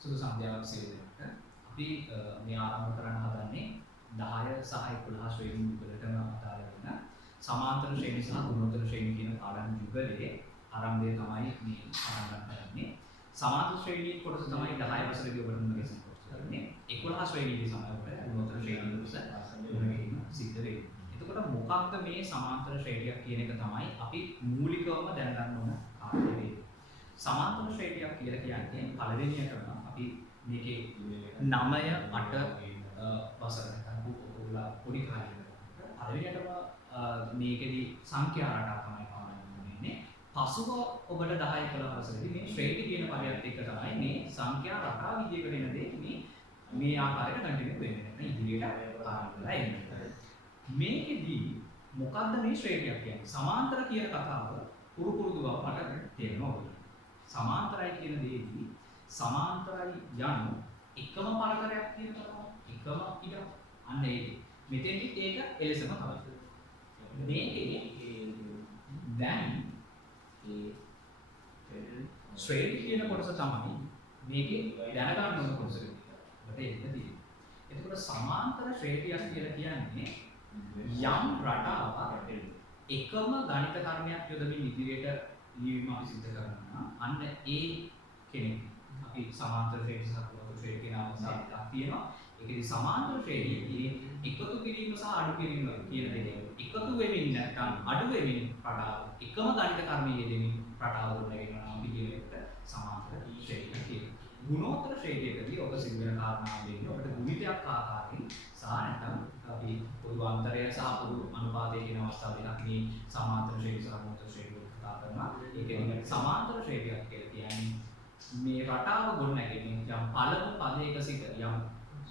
සුදු සන්ධ්‍යාවක් සියලු දෙනාට. අපි මේ ආරම්භ කරන්න හදන්නේ 10 සහ 11 ශ්‍රේණි මුදලටම අදාළ වෙන සමාන්තර ශ්‍රේණි සහ ගුණෝත්තර ශ්‍රේණි කියන පාඩම් යුගලයේ ආරම්භය තමයි මේ ආරම්භ කරන්නේ. සමාන්තර ශ්‍රේණි කොටස තමයි 10 වසරේදී ඔබට මුලින්ම කරන්නේ. 11 ශ්‍රේණියේ සමහරවිට ගුණෝත්තර ශ්‍රේණි කොටස මුලින්ම සිද්ධ වෙන්නේ. එතකොට මොකක්ද මේ සමාන්තර ශ්‍රේණියක් කියන එක තමයි අපි මූලිකවම දැනගන්න ඕන කාරණේ. සමාන්තර ශ්‍රේණියක් කියලා කියන්නේ පළවෙනියටම අපි මේකේ 9 8 වසර නැත්නම් ඔයගොල්ලෝ පොඩි කාලේ පළවෙනියටම මේකෙදි සංඛ්‍යා රටාව තමයි පාවිච්චි පසුව ඔබට 10 11 වසරේදී මේ ශ්‍රේණි කියන පදයට එක තමයි මේ සංඛ්‍යා රටාව විදිහකට එන දේ මේ ආකාරයට කන්ටිනියු වෙන්නේ නැත්නම් ඉදිරියට ආරම්භලා එන්නේ. මේකෙදි මොකද්ද මේ ශ්‍රේණියක් කියන්නේ? සමාන්තර කියන කතාව පුරුදු බව මට තේරෙනවා. සමාන්තරයි කියන දේදී සමාන්තරයි යනු එකම පරතරයක් කියන කතාව. එකම ඉඩ අන්න ඒක. මෙතෙන්දි ඒක එලෙසම තමයි. මේකේ දැන් ශ්‍රේණි කියන කොටස තමයි මේකේ දැනගන්න ඕන කොටස. ඔබට එන්නදී. එතකොට සමාන්තර ශ්‍රේණියක් කියලා කියන්නේ යම් රටාවක් එකම ගණිත කර්මයක් යොදමින් ඉදිරියට ලියවීම අපි සිදු කරනවා. අන්න ඒ කෙනෙක් අපි සමාන්තර ශ්‍රේණි සහ ගුණෝත්තර ශ්‍රේණි කියන අවස්ථාවක් තියෙනවා. ඒකෙදි සමාන්තර ශ්‍රේණියේ එකතු කිරීම සහ අඩු කිරීම කියන දේ එකතු වෙමින් නැත්නම් අඩු වෙමින් රටාව එකම ගණිත කර්මයේ යෙදෙමින් රටාව ගොඩනගෙනවා නම් අපි කියන එකට සමාන්තර ශ්‍රේණිය කියනවා. ගුණෝත්තර ශ්‍රේණියකදී ඔබ සිදු වෙන කාරණා දෙන්නේ ඔබට ගුණිතයක් ආකාරයෙන් සහ නැත්නම් අපි පොදු අන්තරය සහ පොදු අනුපාතය කියන අවස්ථාව දෙකක් මේ සමාන්තර ශ්‍රේණි සහ ගුණෝත්තර ශ්‍රේණිය කතා කරනවා. ඒකෙන් සමාන්තර ශ්‍රේණියක් කියලා කියන්නේ මේ රටාව ගොඩනැගෙන්නේ යම් පළමු පදයක සිට යම්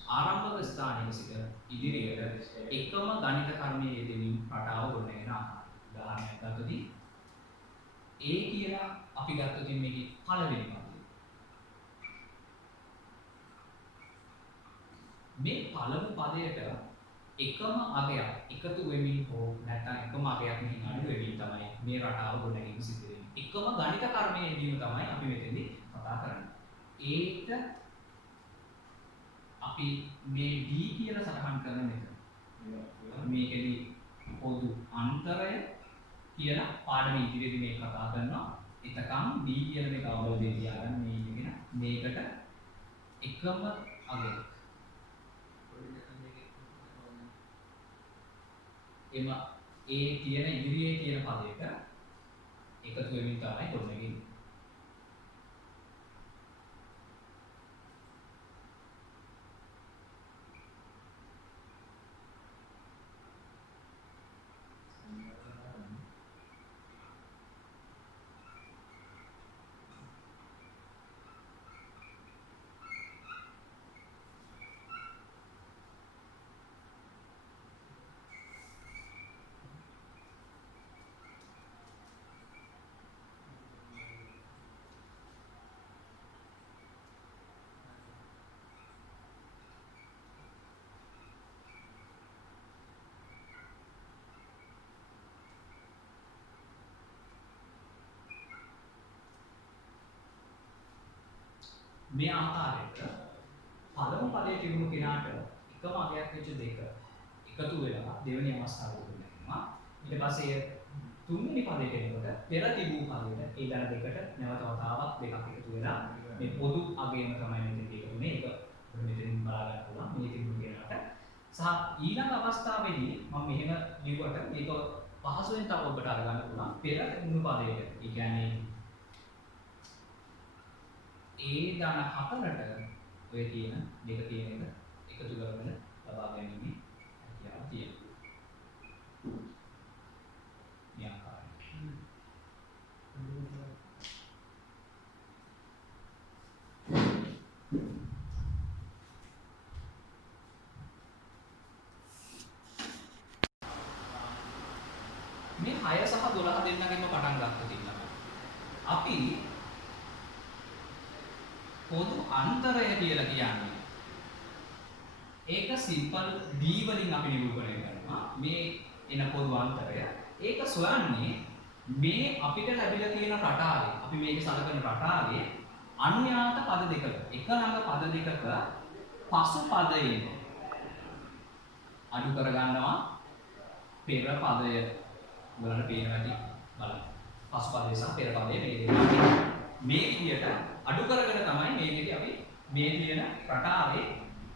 ආරම්භක ස්ථානයක සිට ඉදිරියට එකම ගණිත කර්මයේ යෙදෙමින් රටාව ගොඩනැගෙන ආකාරය. උදාහරණයක් ගත්තොත් A කියලා අපි ගත්තොත් මේකේ පළවෙනි පදය. මේ පළමු පදයට එකම අගයක් එකතු වෙමින් හෝ නැත්නම් එකම අගයක් මෙහින් අඩු වෙමින් තමයි මේ රටාව ගොඩනැගීම සිදු වෙන්නේ. එකම ගණිත කර්මයේ යෙදීම තමයි අපි මෙතෙන්දී කතා කරන්නේ. ඒට අපි මේ D කියලා සටහන් කරන එක. මේකෙදි පොදු අන්තරය කියලා පාඩමේ ඉදිරියේදී මේක කතා කරනවා. එතකම් D කියලා මේක අවබෝධයෙන් තියාගන්න මේ ඉගෙන මේකට එකම අගයක්. එම ඒ කියන ඉදිරියේ තියෙන පදයක එකතු වෙමින් තමයි ගොඩනැගෙන්නේ. මේ ආකාරයට පළමු පදයේ තිබුණු කෙනාට එකම අගයක් වෙච්ච දෙක එකතු වෙලා දෙවෙනි අවස්ථාව උදෙනවා. ඊට පස්සේ තුන්වෙනි පදයට එනකොට පෙර තිබූ පදයට ඒ දර දෙකට නැවත වතාවක් දෙකක් එකතු වෙලා මේ පොදු අගයම තමයි මෙතන තියෙන්නේ. ඒක මෙතනින් බලා ගන්න පුළුවන් මේ තිබුණු කෙනාට. සහ ඊළඟ අවස්ථාවේදී මම මෙහෙම ලියුවට මේක පහසුවෙන් තව ඔබට අරගන්න පුළුවන් පෙර තිබුණු පදයට. ඒ කියන්නේ ඒ දාන හතරට ඔය තියෙන දෙක තියෙන එක එකතු කරගෙන ලබා ගැනීම හැකියාව තියෙනවා. මේ ආකාරයෙන්. මේ 6 සහ 12 දෙන්නගෙන්ම පටන් ගන්නත් ඉන්නවා. අපි පොදු අන්තරය කියලා කියන්නේ ඒක සිම්පල් D වලින් අපි නිරූපණය කරනවා. මේ එන පොදු අන්තරය ඒක සොයන්නේ මේ අපිට ලැබිලා තියෙන රටාවේ අපි මේක සලකන රටාවේ අනුයාත පද දෙකක එක ළඟ පද දෙකක පසු පදයෙන් අඩු කර ගන්නවා පෙර පදය. ඔයගලන්ට පේනවා ඇති බලන්න. පසු පදය සහ පෙර පදය මේ විදිහට අඩු කරගෙන තමයි මේකදී අපි මේ කියන රටාවේ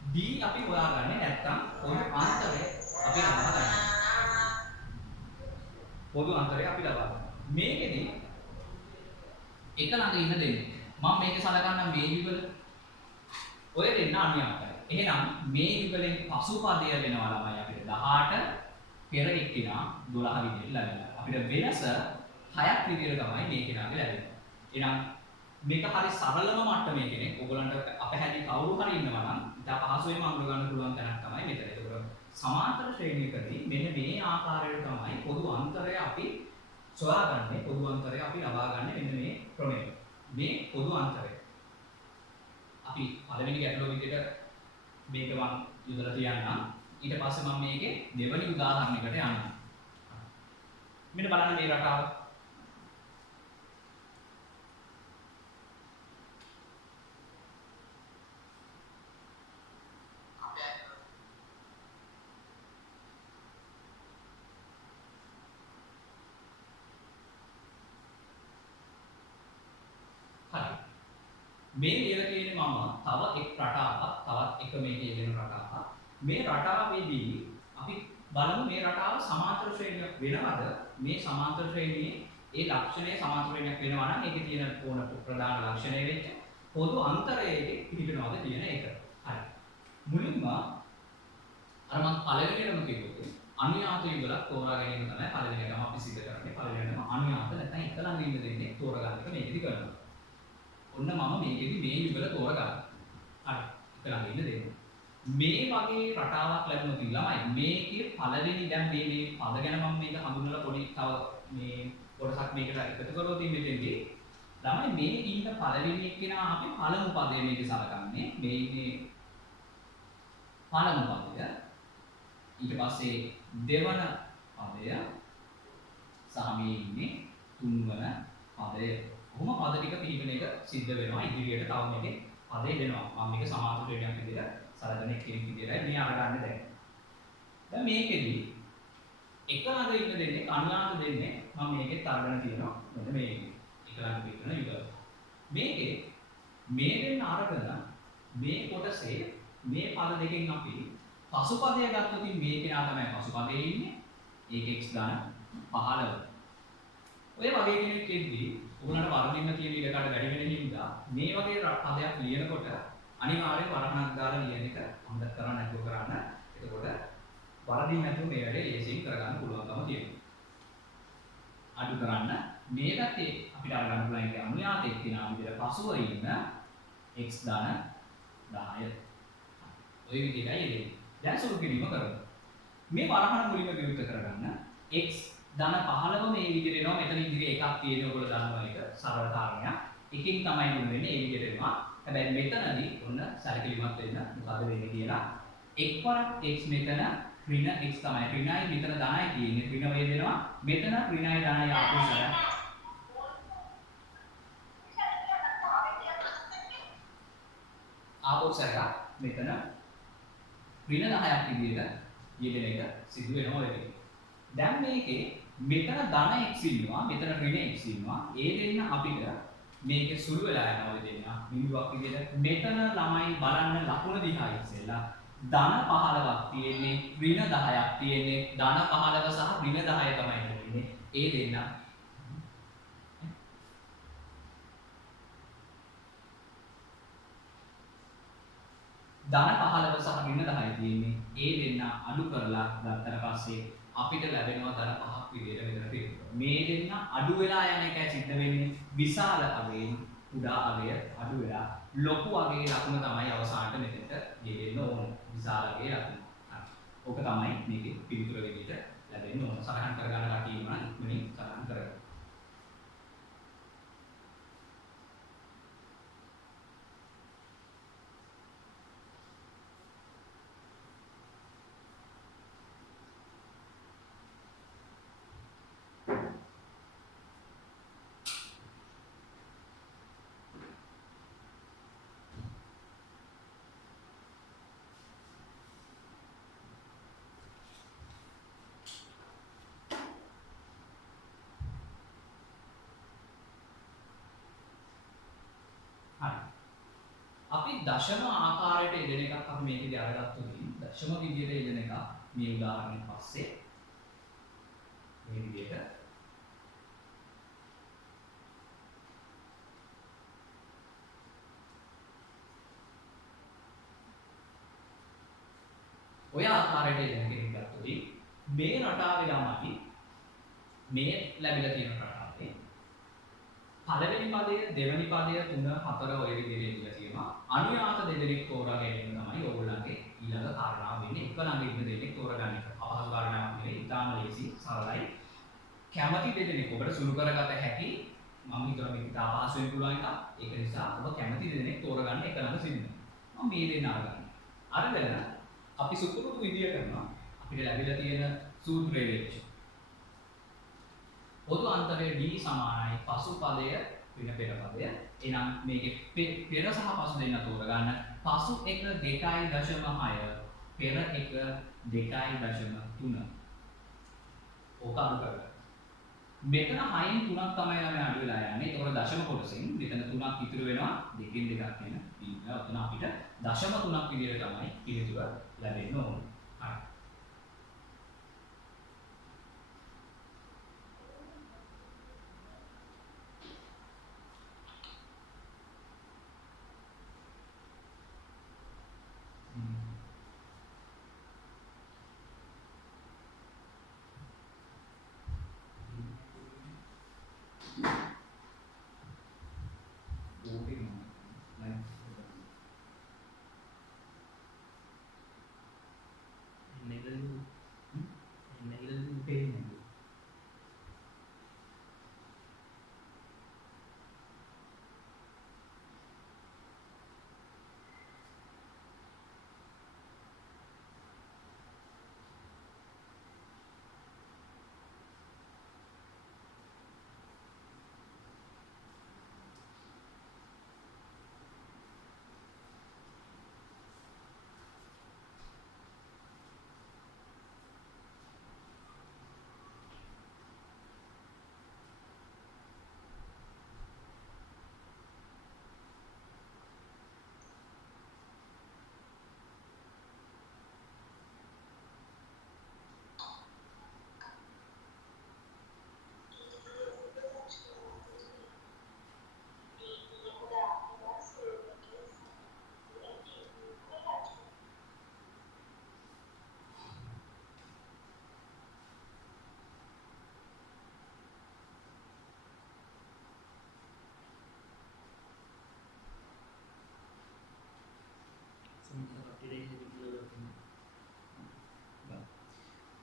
D අපි හොයාගන්නේ නැත්නම් පොදු අන්තරය අපි ලබා ගන්නවා. පොදු අන්තරය අපි ලබා ගන්නවා. මේකෙදි එක ළඟ ඉන්න දෙන්නේ. මම මේක සලකන්නම් මේ යුගල. ඔය දෙන්න අනුයාතයි. එහෙනම් මේ යුගලෙන් පසු පදය වෙනවා ළමයි අපිට 18 පෙර එක්කිනා 12 විදිහට ලැබෙනවා. අපිට වෙනස 6ක් විදිහට තමයි මේ කෙනාගේ ලැබෙන්නේ. එහෙනම් මේක හරි සරලම මට්ටමේ කෙනෙක් ඔයගලන්ට අපහැදී කවුරු හරි ඉන්නවා නම් ඉතා පහසුවෙන්ම අඳුර ගන්න පුළුවන් තැනක් තමයි මෙතන. ඒක සමාන්තර ශ්‍රේණියකදී මෙන්න මේ ආකාරයට තමයි පොදු අන්තරය අපි සොයාගන්නේ. පොදු අන්තරය අපි ලබා ගන්න මෙන්න මේ ක්‍රමයෙන්. මේ පොදු අන්තරය. අපි පළවෙනි ගැටලුව විදිහට මේක මම යොදලා තියන්නම්. ඊට පස්සේ මම මේකේ දෙවෙනි උදාහරණයකට යන්නම්. මෙන්න බලන්න මේ රටාව. මේ ලියලා තියෙන්නේ මම තව එක් රටාවක් තවත් එක මේකේ යෙදෙන රටාවක්. මේ රටාවේදී අපි බලමු මේ රටාව සමාන්තර ශ්‍රේණියක් වෙනවද? මේ සමාන්තර ශ්‍රේණියේ ඒ ලක්ෂණය සමාන්තර ශ්‍රේණියක් වෙනවා නම් ඒකේ තියෙන ඕන ප්‍රධාන ලක්ෂණය වෙච්ච පොදු අන්තරයේ පිළිපෙනවද කියන එක. හරි. මුලින්ම අර මම පළවෙනියටම කිව්වොත් අනුයාත යුගලක් තෝරා ගැනීම තමයි පළවෙනියටම අපි සිද්ධ කරන්නේ. පළවෙනියටම අනුයාත නැත්නම් එක ළඟ ඉන්න දෙන්නේ තෝරා ගන්න එක මේකෙදි කරනවා. ඔන්න මම මේකෙදි මේ යුගල තෝරගන්නවා. හරි. එක ළඟ ඉන්න දෙන්නේ. මේ වගේ රටාවක් ලැබුණොත් ළමයි මේකේ පළවෙනි දැන් මේ පද ගැන මම මේක හඳුන්වලා පොඩි තව මේ කොටසක් මේකට එකතු කරලා තියෙන මෙතෙන්දී ළමයි මේ ඉන්න පළවෙනි එක්කෙනා අපි පළමු පදය මේකේ සලකන්නේ. මේ ඉන්නේ පළමු පදය. ඊට පස්සේ දෙවන පදය සහ මේ ඉන්නේ තුන්වන පදය. කොහොම පද ටික පිළිගන එක සිද්ධ වෙනවා. ඉදිරියට තව මේකේ පදේ දෙනවා. මම මේක සමාන්තර ශ්‍රේණියක් විදිහට සලකන කෙනෙක් විදිහට මේ අරගන්න දැන්. දැන් මේකෙදි එක ළඟ ඉන්න දෙන්නේ අනුයාත දෙන්නේ මම මේකෙත් අරගෙන තියෙනවා. මෙන්න මේ එක ළඟ පිටන යුගල. මේකේ මේ දෙන්න අරගෙන මේ කොටසේ මේ පද දෙකෙන් අපි පසුපදය ගත්තොත් මේ කෙනා තමයි පසුපදයේ ඉන්නේ. ඒක x දාන 15. ඔය වගේ කෙනෙක් එද්දී ඔයගොල්ලන්ට වර්ධින්න තියෙන ඉඩකඩ වැඩි වෙන හින්දා මේ වගේ පදයක් ලියනකොට අනිවාර්යෙන් වරහණක් දාලා ලියන එක අමතක කරන්න නැතුව කරන්න. එතකොට වරදින් නැතුව මේ වැඩේ ලේසියෙන් කරගන්න පුළුවන්කම තියෙනවා. අඩු කරන්න මේ පැත්තේ අපිට අරගන්න පුළුවන් එක අනුයාත එක්කිනා විදිහට පසුව ඉන්න x දාන 10. ඔය විදිහටයි එන්නේ. දැන් සුළු කිරීම කරමු. මේ වරහණ මුලින්ම විවෘත කරගන්න x ධන 15 මේ විදිහට එනවා. මෙතන ඉදිරියේ එකක් තියෙනවා. ඔයගොල්ලෝ දන්නවා ඒක සරල කාරණයක්. එකකින් තමයි මුල් වෙන්නේ. ඒ විදිහට එනවා. හැබැයි මෙතනදී ඔන්න සැලකිලිමත් වෙන්න මොකද වෙන්නේ කියලා. එක්වරක් x මෙතන ඍණ x තමයි. ඍණයි මෙතන ධනයි තියෙන්නේ. ඍණ වේ දෙනවා. මෙතන ඍණයි ධනයි ආපස්සට. ආපස්සට මෙතන ඍණ 10ක් විදිහට යෙදෙන එක සිදු වෙනවා වෙන්නේ. දැන් මේකේ මෙතන ධන x ඉන්නවා මෙතන ඍණ x ඉන්නවා. ඒ දෙන්න අපිට මේකේ සුළු වෙලා යනවා දෙන්න. බිඳුවක් විදිහට මෙතන ළමයි බලන්න ලකුණ දිහා ඉස්සෙල්ලා ධන 15ක් තියෙන්නේ ඍණ 10ක් තියෙන්නේ ධන 15 සහ ඍණ 10 තමයි තියෙන්නේ. ඒ දෙන්න ධන 15 සහ ඍණ 10 තියෙන්නේ. ඒ දෙන්න අඩු කරලා ගත්තට පස්සේ අපිට ලැබෙනවා ධන 5ක් විදිහට මෙතන තියෙනවා. මේ දෙන්න අඩු වෙලා යන එකයි සිද්ධ වෙන්නේ. විශාල අගයෙන් කුඩා අගය අඩු වෙලා ලොකු අගයේ ලකුණ තමයි අවසානට මෙතෙන්ට ගෙවෙන්න ඕන. විශාල අගයේ ලකුණ. හරි. ඕක තමයි මේකේ පිළිතුර විදිහට ලැබෙන්න ඕන. සටහන් කරගන්න කටිය උනා ඉක්මනින් සටහන් කරගන්න. හරි. අපි දශම ආකාරයට යෙදෙන එකක් අපි මේකේදී අරගත්තොත් දශම විදියට යෙදෙන එක මේ උදාහරණයෙන් පස්සේ මේ විදියට ඔය ආකාරයට යෙදෙන කෙනෙක් ගත්තොත් මේ රටාවේ ළමයි මේ ලැබිලා තියෙන රටාවේ පළවෙනි පදය, දෙවෙනි පදය, 3, 4 ඔය විදිහට ඉඳලා තියෙනවා. අනුයාත දෙදෙනෙක් තෝරා ගැනීම තමයි ඕගොල්ලන්ගේ ඊළඟ කාරණාව වෙන්නේ. එක ළඟ ඉන්න දෙනෙක් තෝරගන්න එක. අපහසු කාරණාවක් නෙවෙයි. ඉතාම ලේසි, සරලයි. කැමති දෙදෙනෙක් ඔබට සුළු කරගත හැකි. මම හිතුවා මේක ඉතා අපහසු වෙන්න පුළුවන් එකක්. ඒක නිසා ඔබ කැමති දෙදෙනෙක් තෝරගන්න එක ළඟ සිටින්න. මම මේ දෙන්න අරගන්න. අරගෙන අපි සුපුරුදු විදිය කරනවා. අපිට ලැබිලා තියෙන සූත්‍රය වෙච්ච පොදු අන්තරය d සමානයි පසු පදය වෙන පෙර පදය. එහෙනම් මේකේ පෙර සහ පසු දෙන්න තෝරගන්න. පසු එක 2.6 පෙර එක 2.3. ඕක අඩු කරගන්න. මෙතන 6න් 3ක් තමයි අපි අඩු වෙලා යන්නේ. ඒකවල දශම කොටසෙන් මෙතන 3ක් ඉතුරු වෙනවා. දෙකෙන් දෙකක් වෙන. ඔතන අපිට දශම 3ක් විදිහට තමයි පිළිතුර ලැබෙන්න ඕනේ. හරි.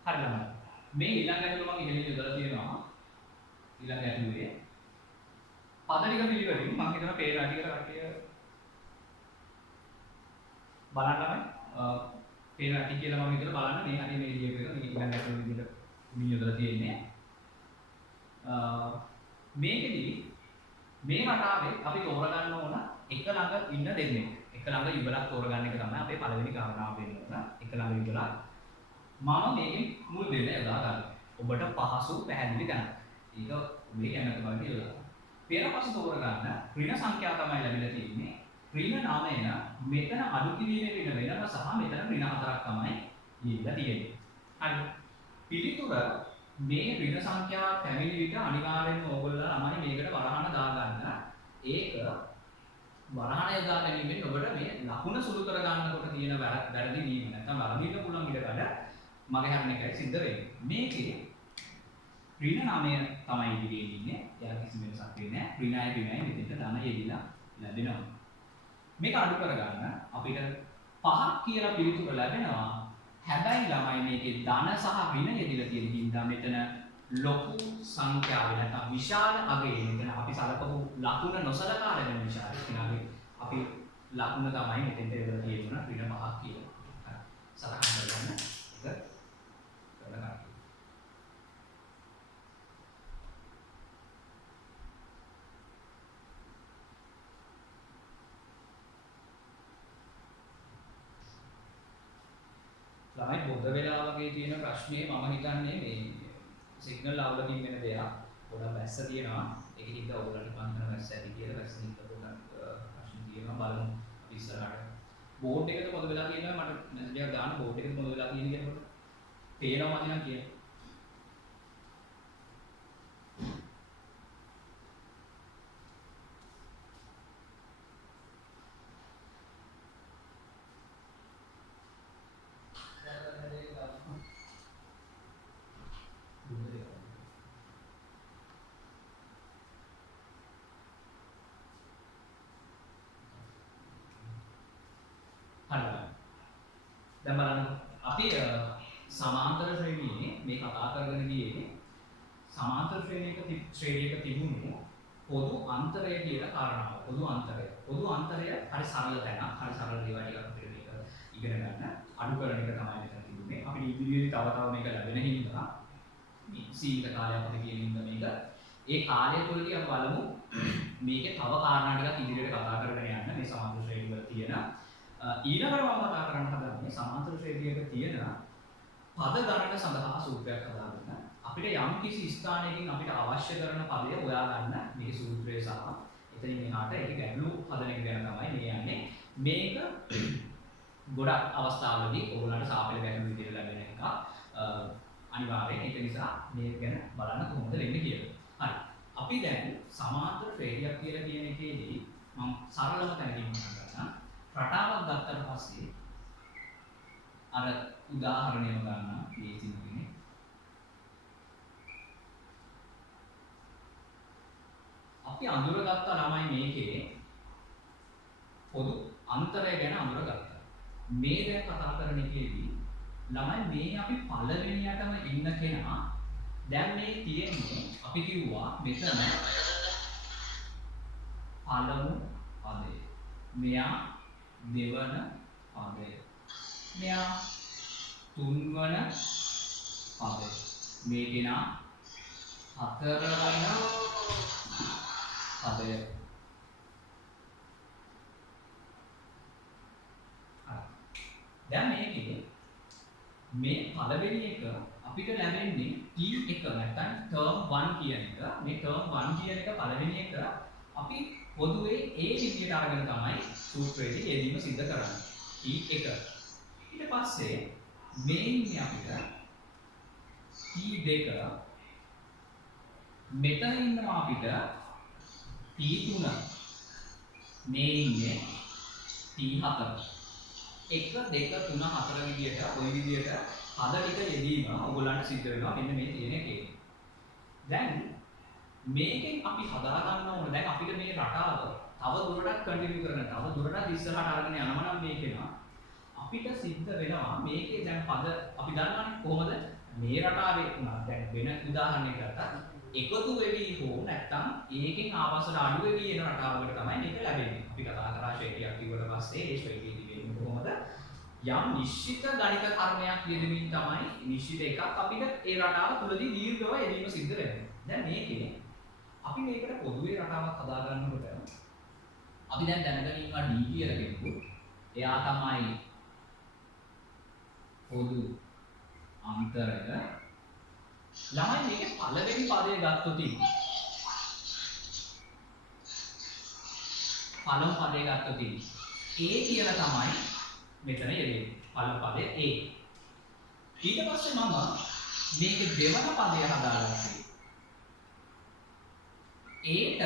හරි ළමයි. මේ ඊළඟ ඇතුළ මම ඉගෙනගෙන යොදලා තියෙනවා. ඊළඟ ඇතුළේ පද ටික පිළිවෙලින් මම හිතනවා පේන අඩි කර කට්ටිය බලන්න ළමයි. පේන අඩි කියලා මම හිතලා බලන්න මේ හරිය මේ ලියපු එක මේ ඊළඟ ඇතුළේ විදිහට මේ යොදලා තියෙන්නේ. මේකෙදි මේ රටාවේ අපි තෝරගන්න ඕන එක ළඟ ඉන්න දෙන්නෙක්. එක ළඟ යුගලක් තෝරගන්න එක තමයි අපේ පළවෙනි කාරණාව වෙන්න ඕන. එක ළඟ යුගලක් මම මේකෙන් මුල් දෙන්න යොදා ගන්න. ඔබට පහසු පැහැදිලි ගන්න. ඒක මේ යනක වගේ යොදා. පෙර පසු තෝරගන්න ඍණ සංඛ්‍යා තමයි ලැබිලා තියෙන්නේ. ඍණ 9 මෙතන අඩු කිරීමේ ඍණ වෙනම සහ මෙතන ඍණ 4ක් තමයි දීලා තියෙන්නේ. හරි. පිළිතුර මේ ඍණ සංඛ්‍යා පැමිණි විට අනිවාර්යෙන්ම ඕගොල්ලෝ ළමයි මේකට වරහන දා ගන්න. ඒක වරහන යොදා ගැනීමෙන් ඔබට මේ ලකුණ සුළු කර ගන්නකොට තියෙන වැරදි වීම නැත්නම් වරදින්න පුළුවන් ඉඩකඩ මගේ හරින එකයි සිද්ධ වෙන්නේ. මේකේ ඍණ 9 තමයි ඉදිරියේ ඉන්නේ. එයා කිසිම වෙනසක් වෙන්නේ නැහැ. ඍණයි මෙතෙන්ට ධන යෙදිලා ලැබෙනවා. මේක අඩු කරගන්න අපිට 5ක් කියලා පිළිතුර ලැබෙනවා. හැබැයි ළමයි මේකේ ධන සහ ඍණ යෙදිලා තියෙන හින්දා මෙතන ලොකු සංඛ්‍යාව නැත්නම් විශාල අගයේ මෙතන අපි සලකපු ලකුණ නොසලකා ලැබෙන විශාල කෙනාගේ අපි ලකුණ තමයි මෙතෙන්ට යොදලා තියෙන ඍණ 5ක් කියලා. සලකන්න ගන්න ඒක කරලා ගන්න. ළමයි පොත වෙලා වගේ තියෙන ප්‍රශ්නේ මම හිතන්නේ මේ සිග්නල් අවුලකින් වෙන දෙයක්. පොඩක් වැස්ස තියෙනවා. ඒක හින්දා ඔයගොල්ලන්ට කන්දන වැස්ස ඇති කියලා වැස්ස හින්දා පොඩක් ප්‍රශ්න ඉස්සරහට. බෝඩ් එකක පොත වෙලා තියෙනවා මට මැසේජ් එකක් දාන්න බෝඩ් එකක පොත වෙලා තියෙන කියනකොට. පේනවා මදි නම් කියන්න. දැන් බලන්න අපි සමාන්තර ශ්‍රේණියේ මේ කතා කරගෙන ගියේ සමාන්තර ශ්‍රේණියක තිබුණු පොදු අන්තරය කියලා කාරණාව. පොදු අන්තරය. පොදු අන්තරය හරි සරල තැනක්. හරි සරල දේවල් ටිකක් අපිට මේක ඉගෙන ගන්න අඩු කරන එක තමයි මෙතන තිබුණේ. අපිට ඉදිරියේදී තව මේක ලැබෙන හින්දා මේ සීමිත කාලයක් අපිට කියන හින්දා මේක ඒ කාලය තුළදී අපි බලමු මේකේ තව කාරණා ටිකක් ඉදිරියට කතා කරගෙන යන්න මේ සමාන්තර ශ්‍රේණිය වල තියෙන ඊළඟට මම කතා කරන්න හදන්නේ සමාන්තර ශ්‍රේණියක තියෙන පද ගණන සඳහා සූත්‍රයක් හදාගන්න. අපිට යම් කිසි ස්ථානයකින් අපිට අවශ්‍ය කරන පදය හොයා ගන්න මේ සූත්‍රය සහ එතනින් එහාට ඒක ගැඹුරු හදන එක ගැන තමයි මේ යන්නේ. මේක ගොඩක් අවස්ථාවලදී ඕගොල්ලන්ට සාපේක්ෂ ගැඹුරු විදිහට ලැබෙන එක. අනිවාර්යෙන් ඒක නිසා මේක ගැන බලන්න කොහොමද වෙන්නේ කියලා. හරි. අපි දැන් සමාන්තර ශ්‍රේණියක් කියලා කියන එකේදී මම සරලම තැනකින් ගන්නවා. රටාවක් ගත්තට පස්සේ අර උදාහරණයක් ගන්න මේ සිදුවෙන්නේ අපි අඳුරගත්ත ළමයි මේකේ පොදු අන්තරය ගැන අඳුරගත්තා. මේ දැන් කතා කරන එකේදී ළමයි මේ අපි පළවෙනියටම ඉන්න කෙනා දැන් මේ තියෙන්නේ අපි කිව්වා මෙතන පළමු පදය. මෙයා දෙවන පදය. මෙයා තුන්වන පදය. මේ කෙනා හතරවන පදය. දැන් මේකේ මේ පළවෙනි එක අපිට ලැබෙන්නේ T1 නැත්නම් term 1 කියන එක. මේ term 1 කියන එක පළවෙනි එක අපි පොදුවේ ඒ විදියට අරගෙන තමයි සූත්‍රයේදී යෙදීම සිද්ධ කරන්නේ. T1. ඊට පස්සේ මේ ඉන්නේ අපිට T2. මෙතන ඉන්නවා අපිට T3. මේ ඉන්නේ T4. 1 2 3 4 විදියට ওই විදියට පද ටික යෙදීම ඔයගොල්ලන්ට සිද්ධ වෙනවා මෙන්න මේ තියෙන එකේ. දැන් මේකෙන් අපි හදා ගන්න ඕන දැන් අපිට මේ රටාව තව දුරටත් කන්ටිනියු කරන්න තව දුරටත් ඉස්සරහට අරගෙන යනවා නම් මේකේන අපිට සිද්ධ වෙනවා මේකේ දැන් පද අපි දන්නවනේ කොහොමද මේ රටාවේ උනා දැන් වෙන උදාහරණයක් ගත්තා එකතු වෙවි හෝ නැත්තම් ඒකෙන් ආපස්සට අඩු වෙවි එන රටාවකට තමයි මේක ලැබෙන්නේ. අපි කතා කරා ශ්‍රේණියක් කිව්වට පස්සේ ඒ ශ්‍රේණියේදී වෙන්නේ කොහොමද? යම් නිශ්චිත ගණිත කර්මයක් යෙදෙමින් තමයි නිශ්චිත එකක් අපිට ඒ රටාව තුලදී දීර්ඝව යෙදීම සිද්ධ වෙන්නේ. දැන් මේකේ අපි මේකට පොදුවේ රටාවක් හදා ගන්නකොට අපි දැන් දැනගෙන ඉන්නවා D කියලා කෙනෙකු. එයා තමයි පොදු අන්තරය. ළමයි මේකේ පළවෙනි පදය ගත්තොත් පළමු පදය ගත්තොත් A කියලා තමයි මෙතන යෙදෙන්නේ. පළමු පදය A. ඊට පස්සේ මම මේක දෙවන පදය හදාගත්තා. ඒට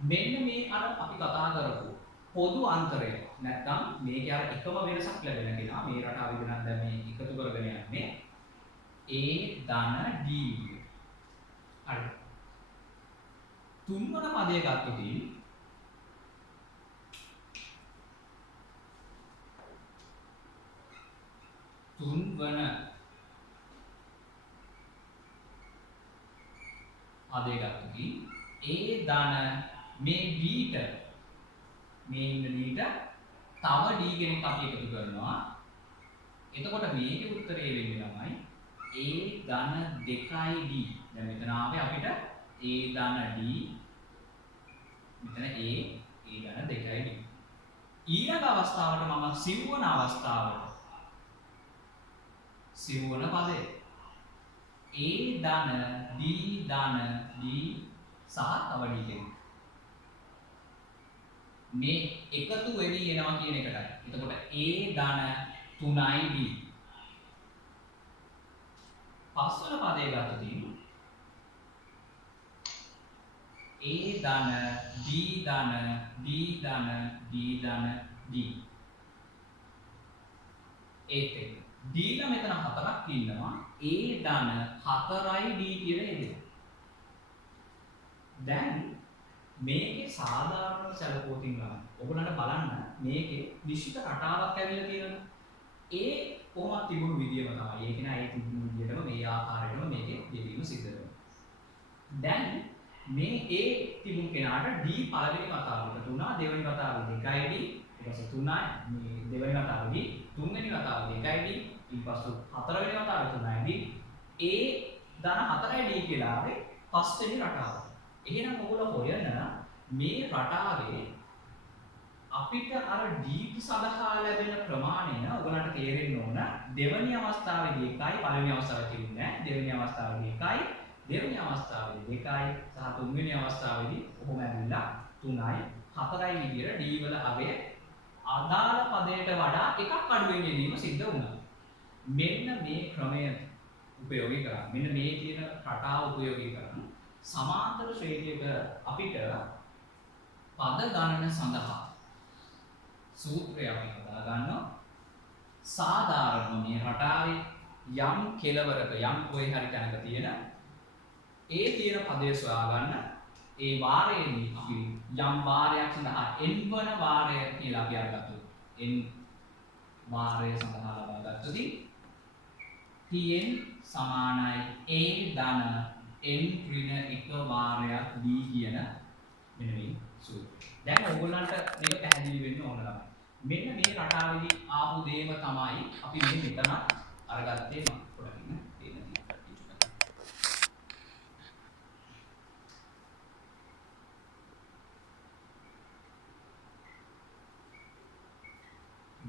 මෙන්න මේ අර අපි කතා කරපු පොදු අන්තරය නැත්නම් මේකේ අර එකම වෙනසක් ලැබෙන කෙනා මේ රටාව විතරක් දැන් මේ එකතු කරගෙන යන්නේ A ධන D. හරි. තුන්වන පදය ගත්තොත් තුන්වන පදය ගත්තොත් A ධන මේ D ට මේ ඉන්න D ට තව D කෙනෙක් අපි එකතු කරනවා. එතකොට මේකේ උත්තරය වෙන්නේ ළමයි A ධන 2D. දැන් මෙතන ආවේ අපිට A ධන D මෙතන A ධන 2D. ඊළඟ අවස්ථාවට මම සිව්වන අවස්ථාවට සිව්වන පදය A ධන D ධන D සහ තව D කෙනෙක්. මේ එකතු වෙවි එනවා කියන එකටයි. එතකොට A ධන 3යි D. පස්වන පදේ ගත්තොතින් A ධන B ධන D ධන D ධන D. ඒත් එක. D ලා මෙතන හතරක් ඉන්නවා. A ධන 4යි D කියලා එන්නේ. දැන් මේකේ සාධාරණ සැලකුවකින් ගන්න. ඔයගොල්ලන්ට බලන්න මේකේ නිශ්චිත රටාවක් ඇවිල්ලා තියෙනවා. ඒ කොහොමද තිබුණු විදියම තමයි. ඒක නේ ඒ තිබුණු විදියටම මේ ආකාරයෙන්ම මේකේ යෙදීම සිද්ධ වෙනවා. දැන් මේ A තිබුණු කෙනාට D පළවෙනි වතාවට 3, දෙවෙනි වතාවට 2යි D, ඊට පස්සේ 3යි මේ දෙවෙනි වතාවට D, තුන්වෙනි වතාවට 2යි D, ඊට පස්සේ හතරවෙනි වතාවට 3යි D. A ධන 4යි D කියලා ආවේ පස්වෙනි රටාව. එහෙනම් ඔයගොල්ලෝ හොයන මේ රටාවේ අපිට අර D සඳහා ලැබෙන ප්‍රමාණය ඔයගලන්ට තේරෙන්න ඕන දෙවෙනි අවස්ථාවේදී 1යි පළවෙනි අවස්ථාවේ තිබුණේ නැහැ දෙවෙනි අවස්ථාවේදී 1යි දෙවෙනි අවස්ථාවේදී 2යි සහ තුන්වෙනි අවස්ථාවේදී කොහොම ඇවිල්ලා 3යි 4යි විදියට D වල අගය අදාළ පදයට වඩා එකක් අඩුවෙන් යෙදීම සිද්ධ වුණා. මෙන්න මේ ක්‍රමය උපයෝගී කරා. මෙන්න මේ කියන රටාව උපයෝගී කරන සමාන්තර ශ්‍රේණියක අපිට පද ගණන සඳහා සූත්‍රය අපි හදා ගන්නවා. සාධාරණ මේ රටාවේ යම් කෙලවරක යම් කොයි හරි තැනක තියෙන ඒ තියෙන පදේ සොයා ගන්න. ඒ වාරයේදී අපි යම් වාරයක් සඳහා n වන වාරය කියලා අපි අරගත්තොත් n වාරය සඳහා ලබා ගත්තොත් tn සමානයි a ධන n ඍණ 1 වාරයක් d කියන මෙන්න මේ සූත්‍රය. දැන් ඔයගොල්ලන්ට මේක පැහැදිලි වෙන්න ඕන ළමයි. මෙන්න මේ රටාවේදී ආපු දේම තමයි අපි මේ මෙතන අරගත්තේ මම පොඩකින් තේරෙන්න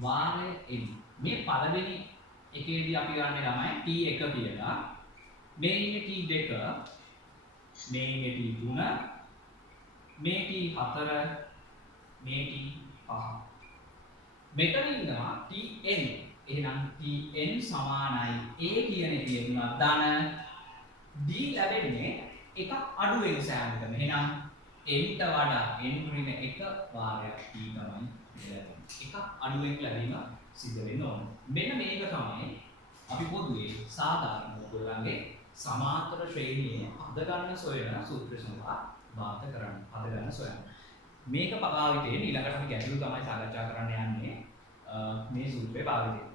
වාරය n. මේ පළවෙනි එකේදී අපි ගන්නේ ළමයි t1 කියලා. මේ ඉන්නේ t2, මේ ඉන්නේ t3, මේ t4, මේ t5. මෙතන ඉන්නවා tn. එහෙනම් tn සමානයි a කියන එකේ දුනා ධන d ලැබෙන්නේ එකක් අඩු වෙන සෑමකම. එහෙනම් n ට වඩා n ඍණ 1 වාරයක් t තමයි ලැබෙන්නේ. එකක් අඩුවෙන් ලැබීම සිද්ධ වෙන්න ඕන. මෙන්න මේක තමයි අපි පොදුවේ සාධාරණ ඔයගොල්ලන්ගේ සමාන්තර ශ්‍රේණියේ පද ගණන සොයන සූත්‍ර සඳහා වාර්ත කරන්න. පද ගණන සොයන්න. මේක භාවිතයෙන් ඊළඟට අපි ගැටළු තමයි සාකච්ඡා කරන්න යන්නේ මේ සූත්‍රයේ භාවිතයෙන්.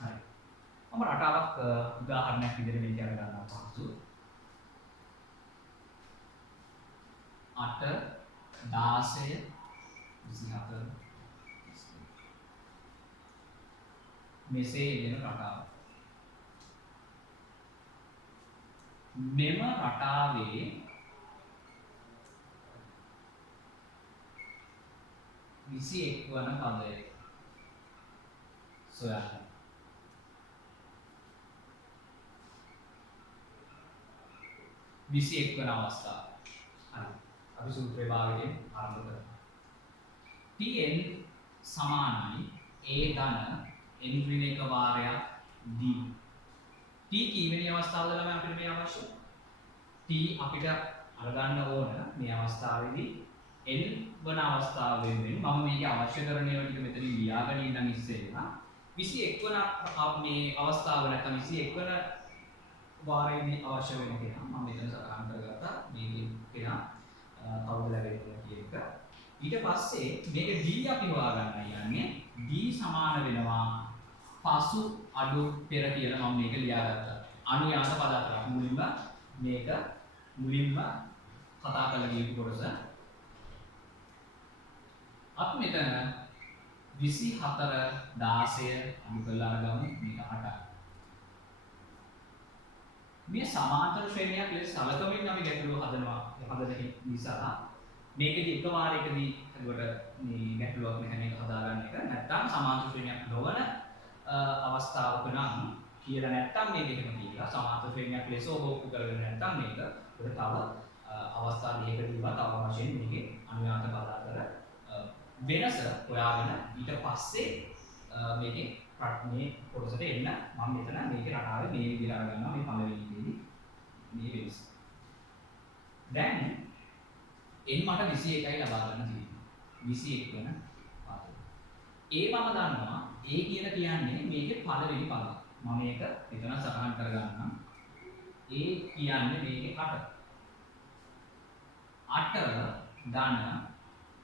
හරි. මම රටාවක් උදාහරණයක් විදිහට මේක අර ගන්නවා පහසු. 8 16 24 මෙසේ එන රටාව. මෙම රටාවේ 21 වන පදය සොයන්න. 21 වන අවස්ථාව. හරි. අපි සූත්‍රය භාවිතයෙන් ආරම්භ කරමු. tn සමානයි a ධන n ඍණ 1 වාරයක් d. t කීවෙනි අවස්ථාවද ළමයි අපිට මේ අවශ්‍ය? t අපිට අරගන්න ඕන මේ අවස්ථාවේදී n වන අවස්ථාව වෙනුවෙන් මම මේකේ අවශ්‍ය කරන ඒවා ටික මෙතනින් ලියාගෙන ඉඳන් ඉස්සෙල්ලා 21 වන මේ අවස්ථාව නැත්නම් 21 වන වාරයේදී අවශ්‍ය වෙන කෙනා මම මෙතන සටහන් කරගත්තා මේ කෙනා ඊට පස්සේ මේක d අපි හොයාගන්න යන්නේ d සමාන වෙනවා පසු අඩු පෙර කියලා මම මේක ලියාගත්තා. අනුයාත පද හතරක් මුලින්ම මේක මුලින්ම කතා කරලා ගියපු කොටස අපි මෙතන 24 16 අඩු කරලා අරගමු මේක 8යි. මේ සමාන්තර ශ්‍රේණියක් ලෙස සලකමින් අපි ගැටලුව හදන නිසා මේකදී එක වාරයකදී එතකොට මේ ගැටලුවක් මෙහෙම එක හදාගන්න එක නැත්නම් සමාන්තර ශ්‍රේණියක් නොවන අවස්ථාවක නම් කියලා නැත්නම් මේක එහෙම කියලා සමාන්තර ශ්‍රේණියක් ලෙස ඔබ කරගෙන නැත්නම් මේක තව අවස්ථා දෙකකදීවත් අවශ්‍යයෙන් මේකේ අනුයාත පද අතර වෙනස හොයාගෙන ඊට පස්සේ මේකේ මේ කොටසට එන්න මම මෙතන මේකේ රටාවේ මේ විදිහට අරගන්නවා මේ පළවෙනිදේදී මේ වෙනස. දැන් n මට 21යි ලබා ගන්න තියෙනවා. 21 වෙන පද. ඒ මම දන්නවා a කියලා කියන්නේ මේකේ පළවෙනි පද. මම මේක එතන සටහන් කරගන්නම්. a කියන්නේ මේකේ 8. 8 ධන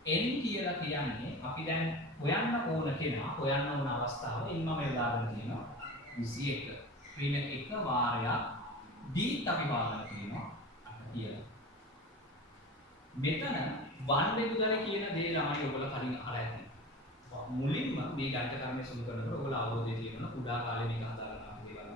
n කියලා කියන්නේ අපි දැන් හොයන්න ඕන කෙනා හොයන්න ඕන අවස්ථාව n මම යොදාගෙන තියෙනවා 21. ඍණ 1 වාරයක් d අපි වාරයක් තියෙනවා 8 කියලා. මෙතන වන් බෙදුගල කියන දේ ළමයි ඔයගොල්ලෝ කලින් අහලා ඇති. මුලින්ම මේ ගණිත කර්මය සුළු කරනකොට ඔයගොල්ලෝ අවබෝධය තියෙනවා කුඩා කාලේ මේක හදාගන්න අපි දේවල්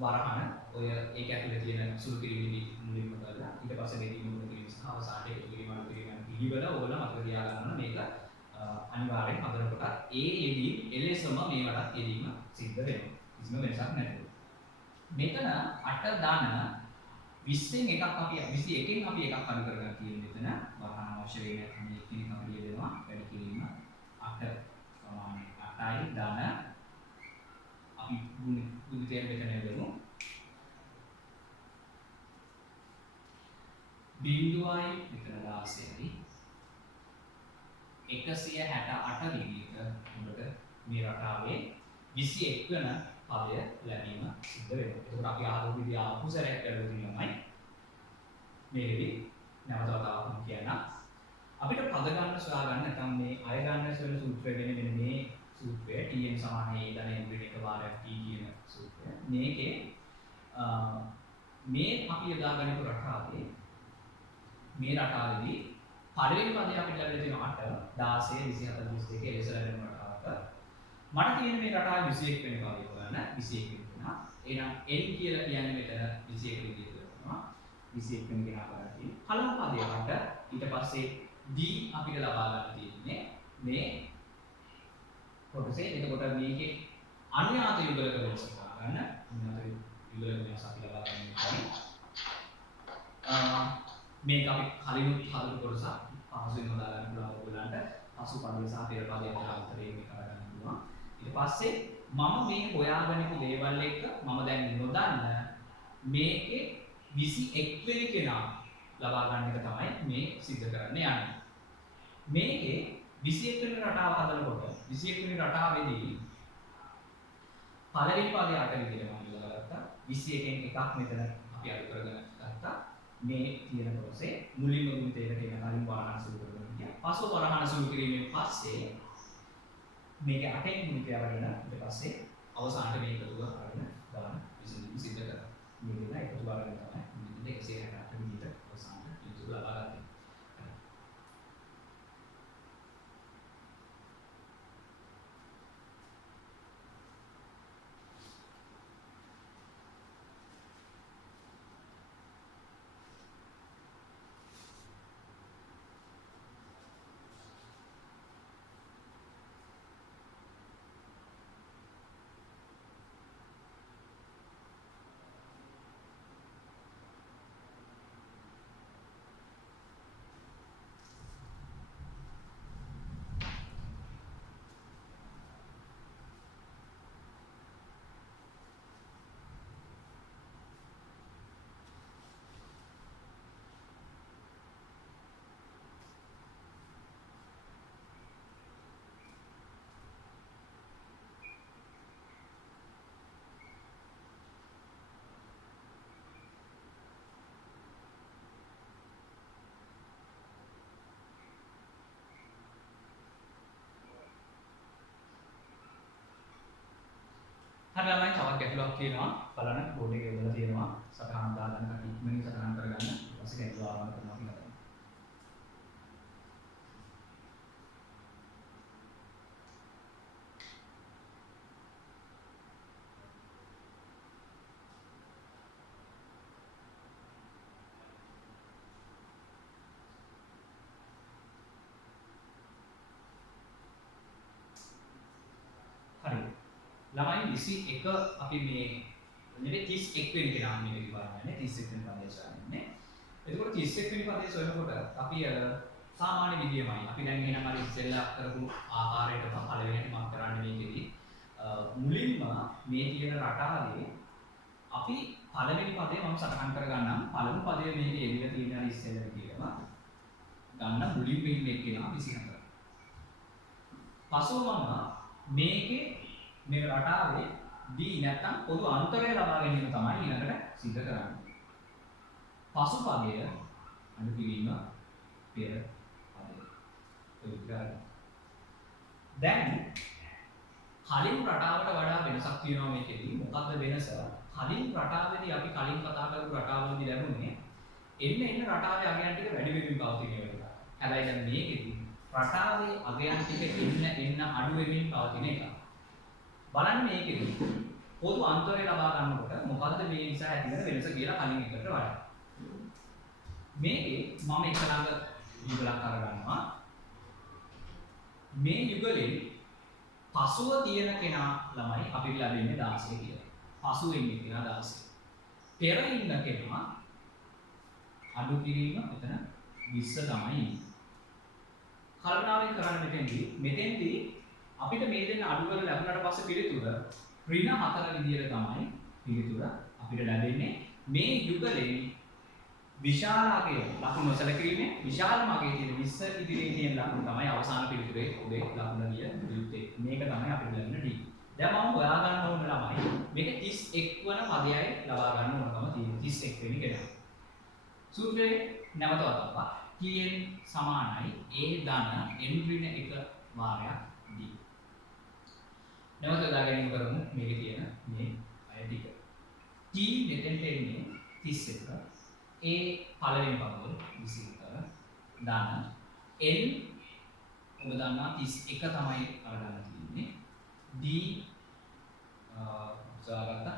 වරහන ඔය ඒක ඇතුලේ තියෙන සුළු කිරීමේදී මුලින්ම කරලා ඊට පස්සේ බෙදීම මුල කිරීම සහ අවසානයේ එකතු කිරීම අඩු කිරීම පිළිවෙල ඕගොල්ලෝ මතක තියාගන්න මේක අනිවාර්යෙන් හදනකොට ඒ යෙදී එලෙසම මේවටත් යෙදීම සිද්ධ වෙනවා කිසිම වෙනසක් නැතුව. මෙතන 8 දාන 20න් එකක් අපි 21න් අපි එකක් අඩු කරගන්න තියෙන මෙතන වරහන අවශ්‍ය වෙන්නේ නැත්නම් එකකින් අපි යෙදෙනවා වැඩි කිරීම 8 සමාන 8යි දාන අපි ගුණිතයෙන් මෙතන යොදමු. බිංදුවයි මෙතන 16යි 168 ලිපියක උඩට මේ රටාවේ 21 වෙන පදය ලැබීම සිද්ධ වෙනවා. ඒකට අපි ආපු විදිහ ආපු සැරයක් කරලා තියෙනවායි මේකෙදි නැවත වතාවක් කියන්න අපිට පද ගන්න සොයා ගන්න නැත්නම් මේ අය ගන්න සොයන සූත්‍රය වෙන මෙන්න මේ සූත්‍රය tn සමාන a ධන n ඍණ 1 වාරයක් t කියන සූත්‍රය. මේකේ මේ අපි යොදාගන්නපු රටාවේ මේ රටාවේදී පළවෙනි පදේ අපිට ලැබෙලා තියෙන 8 16 24 22 එලෙස ලැබෙන රටාවක මට තියෙන මේ රටාවේ 21 වෙනි පදේ හොයන්න 21 වෙනවා. එහෙනම් n කියලා කියන්නේ මෙතන 21 විදිහට කරනවා. 21 වෙනි කෙනා කරලා තියෙන්නේ. පළමු පදේ 8 ඊට පස්සේ d අපිට ලබා ගන්න තියෙන්නේ මේ කොටසේ. එතකොට මේකේ අන්‍යාත යුගලක වෙනස ගන්න. අන්‍යාත යුගලක වෙනස අපි ලබා ගන්න මේක අපි කලින් හදපු කොටස පහසුවෙන් හදා ගන්න පුළුවන් ඔයගොල්ලන්ට පසු පදේ සහ පෙර පදේ අතර අන්තරේ මේක කරගන්න පුළුවන්. ඊට පස්සේ මම මේ හොයාගන්නපු දේවල් එක්ක මම දැන් නොදන්න මේකේ 21 වෙනි කෙනා ලබා ගන්න එක තමයි මේ සිද්ධ කරන්න යන්නේ. මේකේ 21 වෙනි රටාව හදනකොට 21 වෙනි රටාවේදී පළවෙනි පදේ 8 විදිහට මම යොදාගත්තා. 21න් එකක් මෙතන අපි අඩු කරගෙන ගත්තා. මේ තියෙන කොටසේ මුලින්ම ගුණිතයකට එන කලින් වරහන් සුළු කරගෙන ගියා. පසු වරහන් සුළු කිරීමෙන් පස්සේ මේක 8න් ගුණිතය අරගෙන ඊට පස්සේ අවසානට මේක එකතුව අරගෙන දාන විසඳුම සිද්ධ කරා. මේක එකතු කරගෙන තමයි ගුණිත 168 විදිහට අවසානට යුතුය ලබා ගන්න. හරි ළමයි තවත් ගැටලුවක් තියෙනවා. බලන්න බෝඩ් එකේ යොදලා තියෙනවා. සටහන් දාගන්න කටි ඉක්මනින් සටහන් කරගන්න. ඊට පස්සේ ගැටලුව ආරම්භ කරනවා කියලා තමයි. හරි. ළමයි 21 අපි මේ නෙවෙයි 31 වෙනි කෙනා මේක බලන්නේ 31 වෙනි පදේ සොයන්නේ. එතකොට 31 වෙනි පදේ සොයනකොට අපි සාමාන්‍ය විදියමයි අපි දැන් එහෙනම් අර ඉස්සෙල්ලා කරපු ආකාරයටම පළවෙනිට මම කරන්නේ මේකෙදි මුලින්ම මේ තියෙන රටාවේ අපි පළවෙනි පදේ මම සටහන් කරගන්නම් පළමු පදේ මේකේ එළිය තියෙන ඉස්සෙල්ලා විදියම ගන්න මුලින්ම ඉන්නේ කෙනා 24. පසුව මම මේකේ මේ රටාවේ D නැත්නම් පොදු අන්තරය ලබා ගැනීම තමයි ඊළඟට සිද්ධ කරන්නේ. පසු පදය අඩු කිරීම පෙර පදය. දැන් කලින් රටාවට වඩා වෙනසක් තියෙනවා මේකෙදි. මොකක්ද වෙනස? කලින් රටාවේදී අපි කලින් කතා කරපු රටාවලදී ලැබුණේ එන්න රටාවේ අගයන් ටික වැඩි වෙමින් පවතින ඒවා. හැබැයි දැන් මේකෙදි රටාවේ අගයන් ටික එන්න අඩු වෙමින් පවතින එක. බලන්න මේකෙදි පොදු අන්තරය ලබා ගන්නකොට මොකද්ද මේ නිසා ඇති වෙන වෙනස කියලා කලින් එකට වඩා. මේකේ මම එක ළඟ යුගලක් අරගන්නවා. මේ යුගලෙන් පසුව තියෙන කෙනා ළමයි අපිට ලැබෙන්නේ 16 කියලා. පසුව ඉන්න කෙනා 16. පෙර ඉන්න කෙනා අඩු කිරීම එතන 20 තමයි ඉන්නේ. කල්පනාවෙන් කරන්න මෙතෙන්දී අපිට මේ දෙන්න අඩු කරලා ලැබුණාට පස්සේ පිළිතුර ඍණ 4 විදියට තමයි පිළිතුර අපිට ලැබෙන්නේ. මේ යුගලෙන් විශාලාගේ ලකුණු සැලකීමේ විශාලම අගයේ තියෙන 20 ඉදිරියේ තියෙන ලකුණු තමයි අවසාන පිළිතුරේ ඔබේ ලකුණ ගිය යුත්තේ. මේක තමයි අපිට ලැබෙන D. දැන් මම හොයා ගන්න ඕන ළමයි මේක 31 වන පදයයි ලබා ගන්න ඕනකම තියෙන 31 වෙනි කෙනා. සූත්‍රයේ නැවත වතාවක් Tn සමානයි A ධන n ඍණ 1 වාරයක් D. නැවත දා ගැනීම කරමු මේකේ තියෙන මේ අය ටික. T මෙතෙන්ට එන්නේ 31. A පළවෙනි පදවල 21 ධන n ඔබ දන්නා 31 තමයි අරගන්න තියෙන්නේ. D උසාගත්තා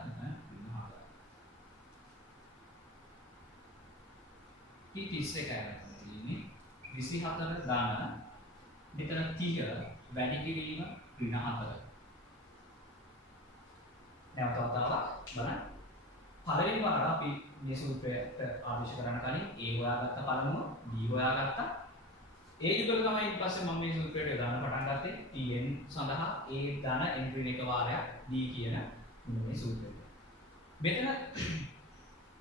T 31 අරගන්න තියෙන්නේ. 24 ධන මෙතන 30 වැඩි කිරීම ඍණ 4. නැවත වතාවක් බලන්න. පළවෙනි වර අපි මේ සූත්‍රයට ආදේශ කරන්න කලින් A හොයාගත්ත පළමුව B හොයාගත්තා. A යුගල තමයි ඊට පස්සේ මම මේ සූත්‍රයට යොදන්න පටන් ගත්තේ Tn සඳහා A ධන n ඍණ 1 වාරයක් D කියන මේ සූත්‍රය. මෙතන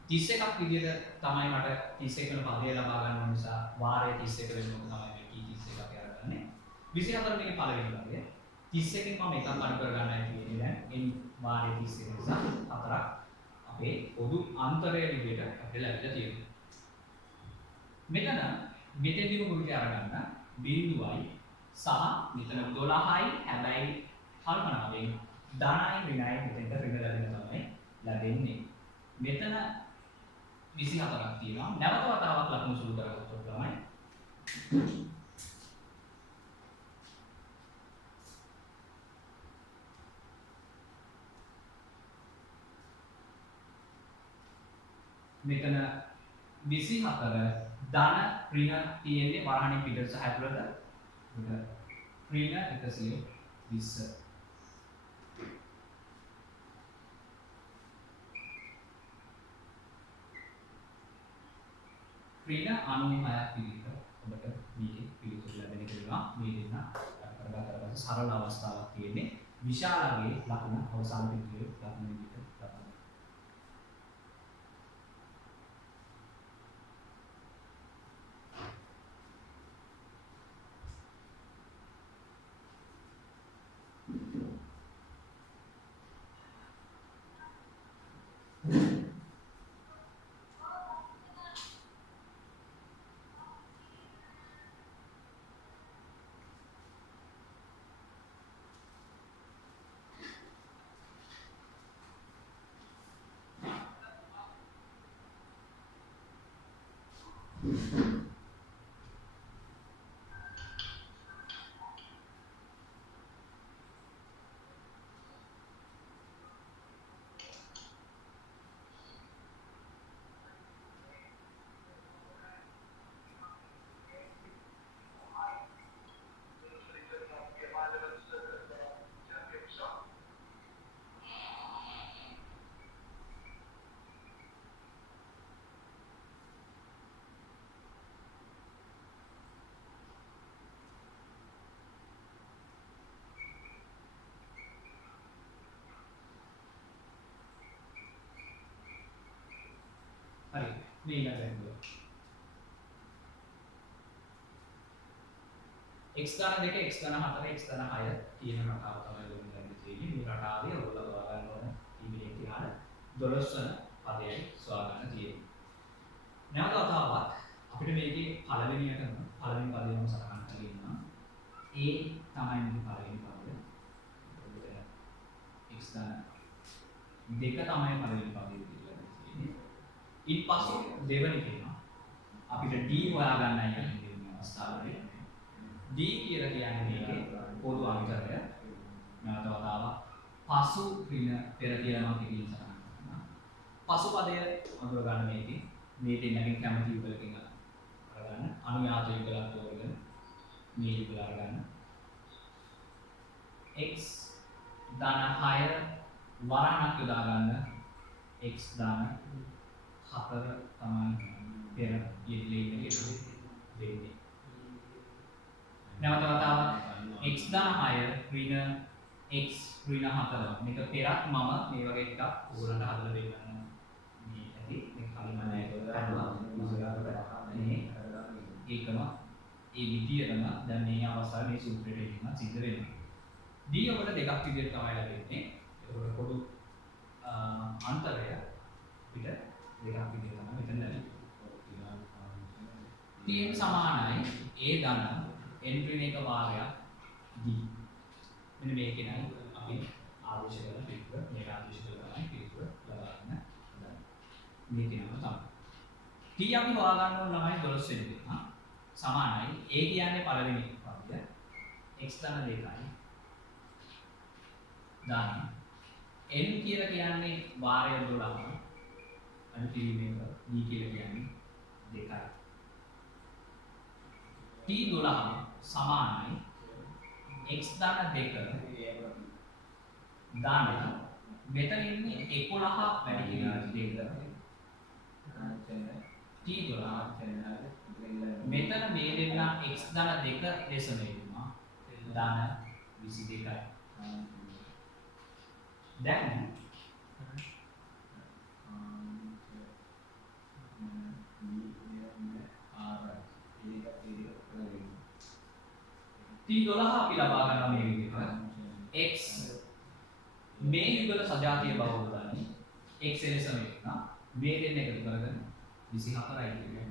31ක් විදිහට තමයි මට 31 වෙනි පදය ලබා ගන්න නිසා වාරය 31 වෙනකොට තමයි මේ T31 අපි අරගන්නේ. 24 වෙනි පළවෙනි පදය 31 න් මම එකක් අඩු කර ගන්නයි තියෙන්නේ දැන් n වාරය 31 නිසා 4ක් අපේ පොදු අන්තරය විදිහට අපිට ලැබිලා තියෙනවා. මෙතනදීම මුලින්ම අරගන්න බිඳුවයි සහ මෙතන 12යි හැබැයි කල්පනාවෙන් ධනයි ඍණයි මෙතෙන්ට ඍණ ලැබෙන තමයි ලැබෙන්නේ. මෙතන 24ක් තියෙනවා. නැවත වතාවක් ලකුණු සුළු කරගත්තොත් තමයි මෙතන 24 ධන ඍණ තියෙන්නේ වරහණින් පිටත සහ ඇතුළත ඍණ 120 ඍණ 96ක් විදිහට ඔබට මේකේ පිළිතුරු ලැබෙන කියලා මේ දෙන්න කරගත්තා පස්සේ සරල අවස්ථාවක් තියෙන්නේ විශාලගේ ලකුණ අවසාන පිළිතුරේ ලකුණ විදිහට ලබනවා. හරි මේ ඊළඟ ගැටලුව x ධන 2 x ධන 4 x ධන 6 කියන රටාව තමයි ඔයගොල්ලෝ ගන්න තියෙන්නේ මේ රටාවේ ඔයගොල්ලෝ හොයා ගන්න ඕන ඉමිලියෙන් තියාන 12 වන පදයයි සොයා ගන්න තියෙන්නේ නැවත වතාවක් අපිට මේකේ පළවෙනියටම පළවෙනි පදේම සටහන් කරගෙන ඉන්නවා a තමයි මේ පළවෙනි පදය x ධන 2 තමයි පළවෙනි පදේ ඊට පස්සේ දෙවෙනි කියනවා අපිට d හොයා ගන්නයි කියන්නේ මේ අවස්ථාවේ d කියලා කියන්නේ මේකේ පොදු අංකය නැවත වතාවක් පසු ඍණ පෙර කියලා මම කිව්ව සටහන් කරනවා පසු පදය අඳුර ගන්න මේකේ මේ දෙන්නගෙන් කැමති යුගලකින් අරගන්න අනුයාත යුගලක් තෝරගෙන මේ යුගල අරගන්න x ධන 6 වරණක් යොදා ගන්න x ධන 4 තමයි පෙර යෙදෙන්නේ වෙන්නේ. නැවත වතාවක් x ධන 6 ඍණ x ඍණ 4 මේක පෙරක් මම මේ වගේ එකක් උගලන්ට හදලා දෙන්නම්. මේ ඇති මේ කලින් මම ඒක හදුවා. මේ ඒකම ඒ විදියටම දැන් මේ අවස්ථාවේ මේ සූත්‍රයට එන්න සිද්ධ වෙනවා. d ඔබට දෙකක් විදියට තමයි ලැබෙන්නේ. ඒකට පොදු අන්තරය පිට දෙකක් විදියට තමයි මෙතන ලැබෙන්නේ. tn සමානයි a ධන n ඍණ 1 වාරයක් d. මෙන්න මේකේ නයි අපි ආදේශ කරන පිටුව මේක ආදේශ කරලා පිටුව ලබා ගන්න හදන්නේ. මේකේ නම තමයි. t අපි හොයා ගන්න ඕන ළමයි 12 වෙනි එක. සමානයි a කියන්නේ පළවෙනි පදය x ධන 2යි. ධන n කියලා කියන්නේ වාරය 12. අනිතිමේක d කියලා කියන්නේ 2යි. t12 සමානයි x ධන 2 ධන මෙතන ඉන්නේ 11 වැඩි කිරීම 2 t12 මෙතන මේ දෙන්න x ධන 2 ලෙස මෙන්නවා ධන 22යි. දැන් t12 අපි ලබා ගන්නවා මේ විදිහට x මේ යුගල සජාතීය බව උදාන්නේ x ලෙස මෙන්නා මේ දෙන්න එකතු කරගෙන 24යි කියන්නේ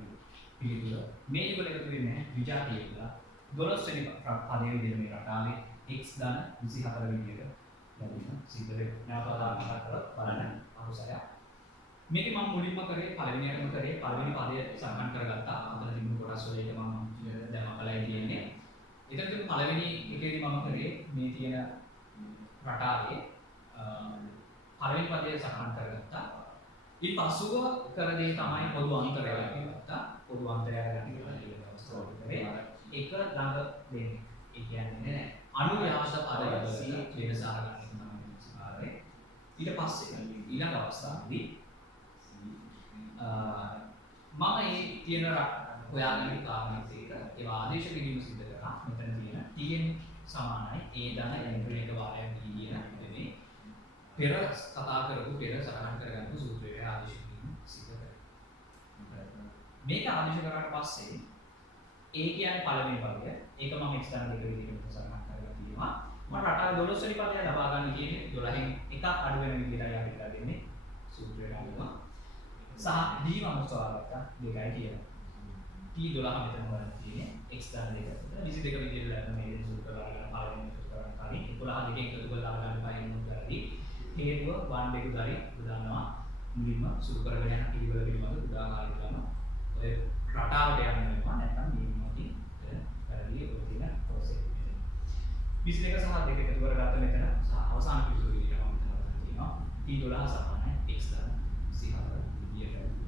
පිළිතුර මේ යුගල එකතු වෙන්නේ විජාතීය කියලා 12 වෙනි පදයේ විදිහට මේ රටාවේ x ධන 24 විදිහට ලැබෙන සිද්ධ වෙනවා. නැවත මතක් කරලා බලන්න අනුසය. මේක මම මුලින්ම කරේ පළවෙනියටම කරේ පළවෙනි පදය සම්බන්ධ කරගත්තා. අතන තිබුණු කොටස් වලට මම දැන් අපලයි කියන්නේ. එතන තිබුණු පළවෙනි එකේදී මම කරේ මේ තියෙන රටාවේ පළවෙනි පදය සම්බන්ධ කරගත්තා. ඊට පස්සුව කර දේ තමයි පොදු අන්තරය ගත්තා. පොදු අන්තරය ගන්න කියලා කියන අවස්ථාව කරේ. එක ළඟ දෙන්නේ. ඒ කියන්නේ නෑ අනුව්‍යාස පද යොදලා වෙනස අරගන්න. ඊට පස්සේ ඊළඟ අවස්ථාවේදී මම මේ තියෙන හොයාගන්න කාරණාත් එක්ක ඒ ආදේශ කිරීම සිදු කරා. මෙතන තියෙන tn සමානයි a ධන n ඍණ 1 වාරයක් d කියන මේ පෙර කතා කරපු පෙර සටහන් කරගන්න සූත්‍රයේ ආදේශ කිරීම සිදු කරා. මේක ආදේශ කරාට පස්සේ a කියන්නේ පළවෙනි පදය. ඒක මම x ධන 2 විදිහට සටහන් කරලා තියෙනවා. මම රටාවේ 12 වෙනි පදය ලබා ගන්න කියන්නේ 12න් එකක් අඩු වෙන විදිහටයි අපි කරලා දෙන්නේ සූත්‍රයට අනුව. සහ d මම සොයාගත්තා 2යි කියලා. t12 මෙතන හොයන්න තියෙන්නේ x ධන 2. 22 විදිහට ලැබෙන මේ සූත්‍ර කරලා පළවෙනි සූත්‍ර කරලා කලින් 11 දෙකෙන් එකතු කරලා අරගන්න පයින් කරද්දී හේතුව 1 2 දරි උදානවා මුලින්ම සුරු කරගෙන යන පිළිවෙල පිළිබඳ උදාහරණ ගන්නවා. ඔය රටාවට යන්න වෙනවා නැත්නම් නියමෝටි වැඩි ඔය තියෙන ප්‍රොසෙස් එක. 22 සහ 2 එකතු කරගත්ත මෙතන අවසාන පිළිතුර විදිහට මම හිතනවා තියෙනවා T12 සමානයි x ධන 24 විදියට